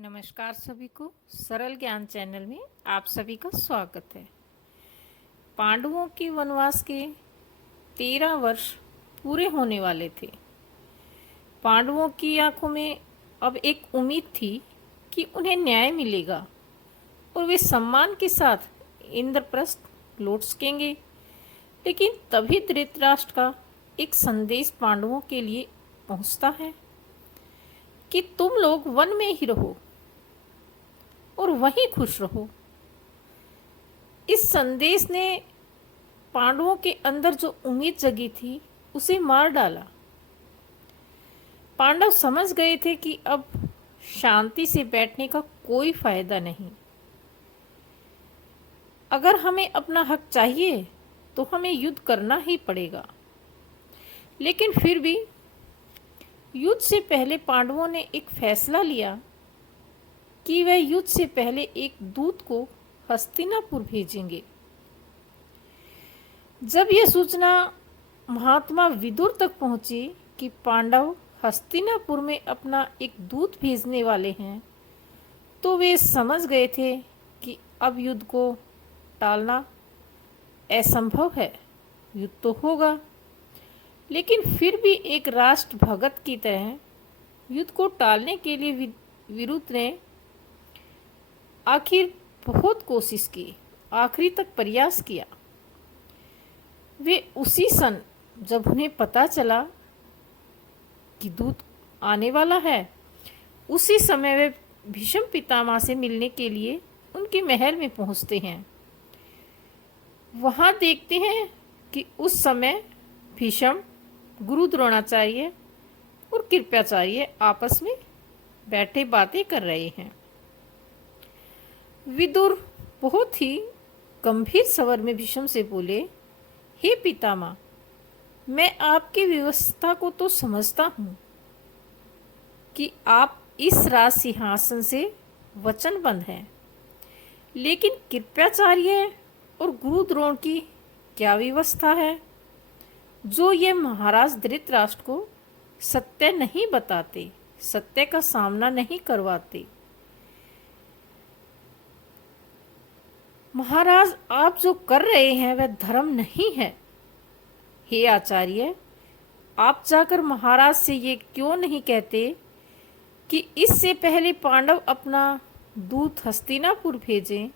नमस्कार सभी को सरल ज्ञान चैनल में आप सभी का स्वागत है। पांडवों के वनवास के 13 वर्ष पूरे होने वाले थे। पांडवों की आंखों में अब एक उम्मीद थी कि उन्हें न्याय मिलेगा और वे सम्मान के साथ इंद्रप्रस्थ लौट सकेंगे। लेकिन तभी धृतराष्ट्र का एक संदेश पांडवों के लिए पहुंचता है कि तुम लोग वन में ही रहो और वहीं खुश रहो। इस संदेश ने पांडवों के अंदर जो उम्मीद जगी थी उसे मार डाला। पांडव समझ गए थे कि अब शांति से बैठने का कोई फायदा नहीं। अगर हमें अपना हक चाहिए तो हमें युद्ध करना ही पड़ेगा। लेकिन फिर भी युद्ध से पहले पांडवों ने एक फैसला लिया कि वह युद्ध से पहले एक दूत को हस्तिनापुर भेजेंगे। जब यह सूचना महात्मा विदुर तक पहुंची कि पांडव हस्तिनापुर में अपना एक दूत भेजने वाले हैं, तो वे समझ गए थे कि अब युद्ध को टालना असंभव है। युद्ध तो होगा, लेकिन फिर भी एक राष्ट्र भगत की तरह युद्ध को टालने के लिए विरुद्ध ने आखिर बहुत कोशिश की, आखिरी तक प्रयास किया। वे उसी सन जब उन्हें पता चला कि दूत आने वाला है, उसी समय वे भीष्म पितामह से मिलने के लिए उनके महल में पहुंचते हैं। वहां देखते हैं कि उस समय भीष्म, गुरु द्रोणाचार्य और कृपाचार्य आपस में बैठे बातें कर रहे हैं। विदुर बहुत ही गंभीर स्वर में भीष्म से बोले, हे पितामह, मैं आपकी व्यवस्था को तो समझता हूँ कि आप इस राज सिंहासन से वचनबद्ध हैं, लेकिन कृपाचार्य और गुरु द्रोण की क्या व्यवस्था है जो ये महाराज धृतराष्ट्र को सत्य नहीं बताते, सत्य का सामना नहीं करवाते। महाराज, आप जो कर रहे हैं वह धर्म नहीं है। हे आचार्य, आप जाकर महाराज से ये क्यों नहीं कहते कि इससे पहले पांडव अपना दूत हस्तिनापुर भेजें,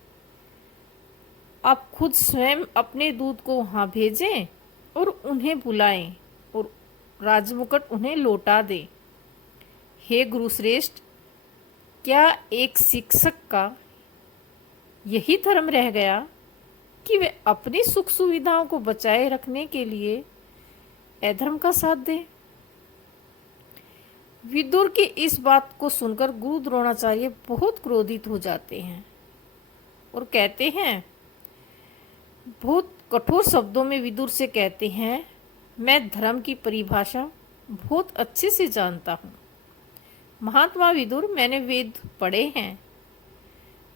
आप खुद स्वयं अपने दूत को वहां भेजें और उन्हें बुलाएं और राजमुकुट उन्हें लौटा दें। हे गुरुश्रेष्ठ, क्या एक शिक्षक का यही धर्म रह गया कि वे अपनी सुख सुविधाओं को बचाए रखने के लिए अधर्म का साथ दे? विदुर की इस बात को सुनकर गुरु द्रोणाचार्य बहुत क्रोधित हो जाते हैं और कहते हैं, बहुत कठोर शब्दों में विदुर से कहते हैं, मैं धर्म की परिभाषा बहुत अच्छे से जानता हूँ। महात्मा विदुर, मैंने वेद पढ़े हैं।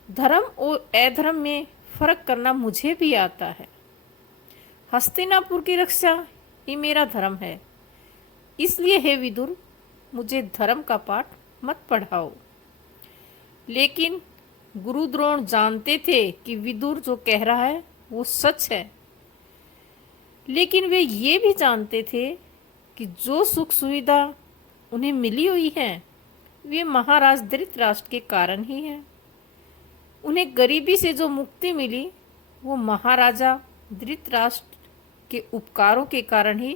धर्म और अधर्म में फर्क करना मुझे भी आता है। हस्तिनापुर की रक्षा ही मेरा धर्म है। इसलिए हे विदुर, मुझे धर्म का पाठ मत पढ़ाओ। लेकिन गुरु द्रोण जानते थे कि विदुर जो कह रहा है वो सच है। लेकिन वे ये भी जानते थे कि जो सुख सुविधा उन्हें मिली हुई है वे महाराज धृतराष्ट्र के कारण ही है। उन्हें गरीबी से जो मुक्ति मिली वो महाराजा धृतराष्ट्र के उपकारों के कारण ही।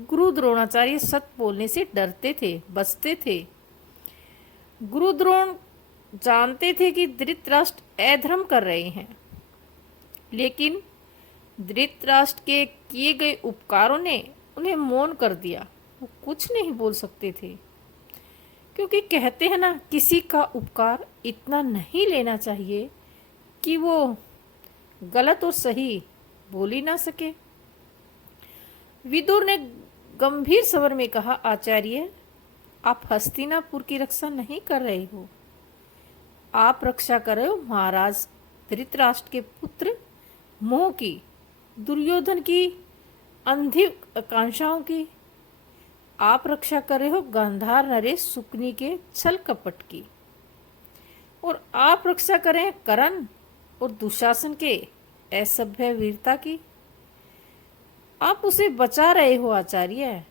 गुरु द्रोणाचार्य सत्य बोलने से डरते थे, बचते थे। गुरु द्रोण जानते थे कि धृतराष्ट्र अधर्म कर रहे हैं, लेकिन धृतराष्ट्र के किए गए उपकारों ने उन्हें मौन कर दिया। वो कुछ नहीं बोल सकते थे, क्योंकि कहते हैं ना, किसी का उपकार इतना नहीं लेना चाहिए कि वो गलत और सही बोल ही ना सके। विदुर ने गंभीर स्वर में कहा, आचार्य, आप हस्तिनापुर की रक्षा नहीं कर रहे हो, आप रक्षा कर रहे हो महाराज धृतराष्ट्र के पुत्र मोह की, दुर्योधन की अंधी आकांक्षाओं की। आप रक्षा कर रहे हो गांधार नरेश शुकनी के छल कपट की। और आप रक्षा करें कर्ण और दुशासन के असभ्य वीरता की। आप उसे बचा रहे हो आचार्य,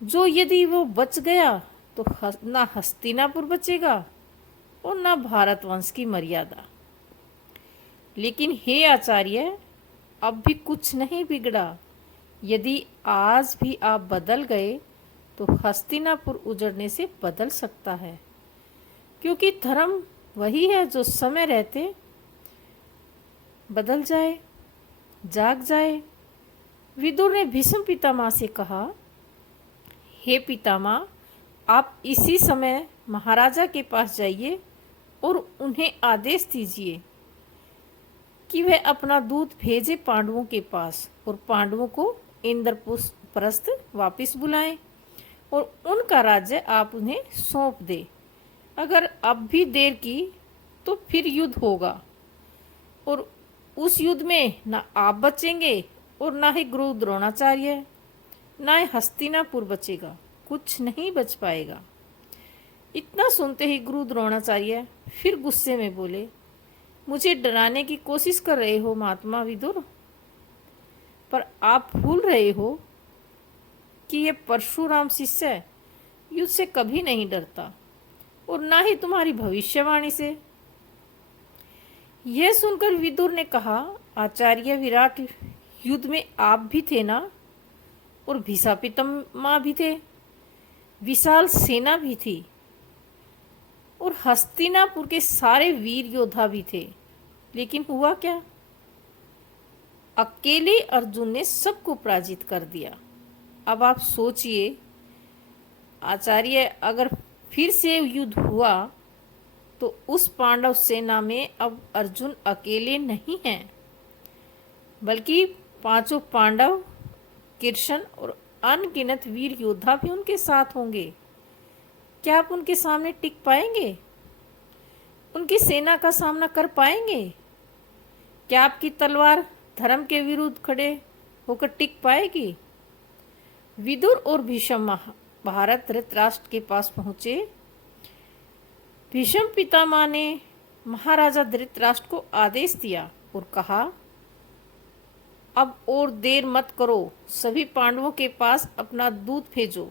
जो यदि वो बच गया तो ना हस्तिनापुर बचेगा और ना भारतवंश की मर्यादा। लेकिन हे आचार्य, अब भी कुछ नहीं बिगड़ा। यदि आज भी आप बदल गए तो हस्तिनापुर उजड़ने से बदल सकता है, क्योंकि धर्म वही है जो समय रहते बदल जाए, जाग जाए। विदुर ने भीष्म पितामह से कहा, हे पितामह, आप इसी समय महाराजा के पास जाइए और उन्हें आदेश दीजिए कि वह अपना दूत भेजे पांडवों के पास और पांडवों को इंद्रप्रस्थ वापस बुलाएं और उनका राज्य आप उन्हें सौंप दे। अगर अब भी देर की तो फिर युद्ध होगा और उस युद्ध में ना आप बचेंगे और ना ही गुरु द्रोणाचार्य, ना ही हस्तिनापुर बचेगा, कुछ नहीं बच पाएगा। इतना सुनते ही गुरु द्रोणाचार्य फिर गुस्से में बोले, मुझे डराने की कोशिश कर रहे हो महात्मा विदुर, पर आप भूल रहे हो कि ये परशुराम शिष्य युद्ध से कभी नहीं डरता और ना ही तुम्हारी भविष्यवाणी से। यह सुनकर विदुर ने कहा, आचार्य विराट, युद्ध में आप भी थे ना, और भीषा पितामह भी थे, विशाल सेना भी थी और हस्तिनापुर के सारे वीर योद्धा भी थे। लेकिन हुआ क्या? अकेले अर्जुन ने सबको पराजित कर दिया। अब आप सोचिए आचार्य, अगर फिर से युद्ध हुआ तो उस पांडव सेना में अब अर्जुन अकेले नहीं हैं, बल्कि पांचों पांडव, कृष्ण और अनगिनत वीर योद्धा भी उनके साथ होंगे। क्या आप उनके सामने टिक पाएंगे? उनकी सेना का सामना कर पाएंगे? क्या आपकी तलवार धर्म के विरुद्ध खड़े होकर टिक पाएगी? विदुर और भीष्म भारत धृतराष्ट्र के पास पहुंचे। भीष्म पितामह ने महाराजा धृतराष्ट्र को आदेश दिया और कहा, अब और देर मत करो, सभी पांडवों के पास अपना दूत भेजो,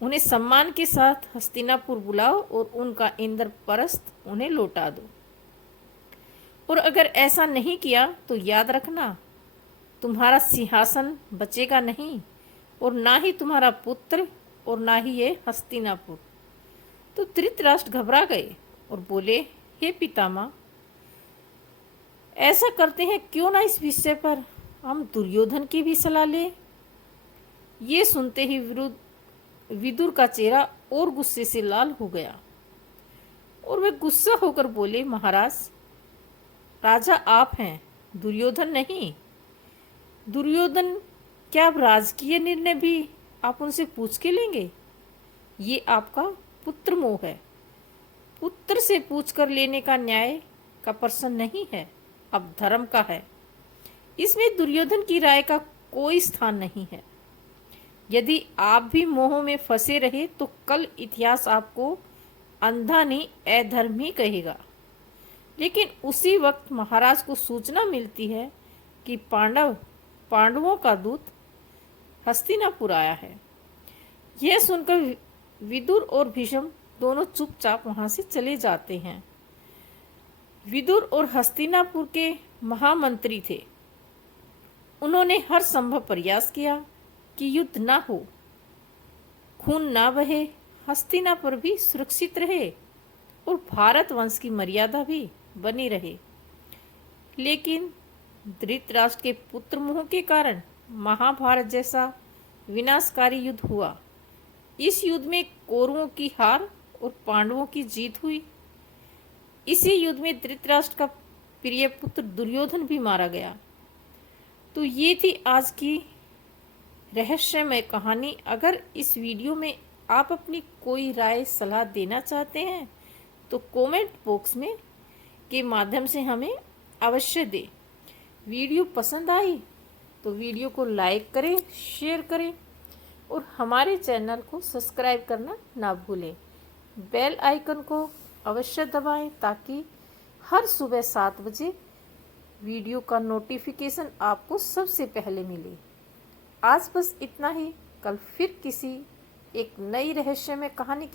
उन्हें सम्मान के साथ हस्तिनापुर बुलाओ और उनका इंद्रप्रस्थ उन्हें लौटा दो। और अगर ऐसा नहीं किया तो याद रखना, तुम्हारा सिंहासन बचेगा नहीं और ना ही तुम्हारा पुत्र और ना ही ये हस्तिनापुर। तो धृतराष्ट्र घबरा गए और बोले, हे पितामह, ऐसा करते हैं क्यों ना इस विषय पर हम दुर्योधन की भी सलाह ले। ये सुनते ही विदुर का चेहरा और गुस्से से लाल हो गया और वे गुस्सा होकर बोले, महाराज, राजा आप हैं, दुर्योधन नहीं। दुर्योधन क्या आप राजकीय निर्णय भी आप उनसे पूछ के लेंगे? ये आपका पुत्र मोह है। पुत्र से पूछ कर लेने का न्याय का प्रश्न नहीं है, अब धर्म का है। इसमें दुर्योधन की राय का कोई स्थान नहीं है। यदि आप भी मोह में फंसे रहे तो कल इतिहास आपको अंधा नहीं अधर्म ही कहेगा। लेकिन उसी वक्त महाराज को सूचना मिलती है कि पांडवों का दूत हस्तिनापुर आया है। यह सुनकर विदुर और भीष्म दोनों चुपचाप वहां से चले जाते हैं। विदुर और हस्तिनापुर के महामंत्री थे। उन्होंने हर संभव प्रयास किया कि युद्ध ना हो, खून ना बहे, हस्तिनापुर भी सुरक्षित रहे और भारत वंश की मर्यादा भी बनी रहे। लेकिन धृतराष्ट्र के पुत्र मोह के कारण महाभारत जैसा विनाशकारी युद्ध हुआ। इस युद्ध में कौरवों की हार और पांडवों की जीत हुई। इसी युद्ध में धृतराष्ट्र का प्रिय पुत्र दुर्योधन भी मारा गया। तो ये थी आज की रहस्यमय कहानी। अगर इस वीडियो में आप अपनी कोई राय सलाह देना चाहते हैं तो कमेंट बॉक्स में के माध्यम से हमें अवश्य दें। वीडियो पसंद आई तो वीडियो को लाइक करें, शेयर करें और हमारे चैनल को सब्सक्राइब करना ना भूलें। बेल आइकन को अवश्य दबाएं ताकि हर सुबह 7 बजे वीडियो का नोटिफिकेशन आपको सबसे पहले मिले। आज बस इतना ही। कल फिर किसी एक नई रहस्यमय कहानी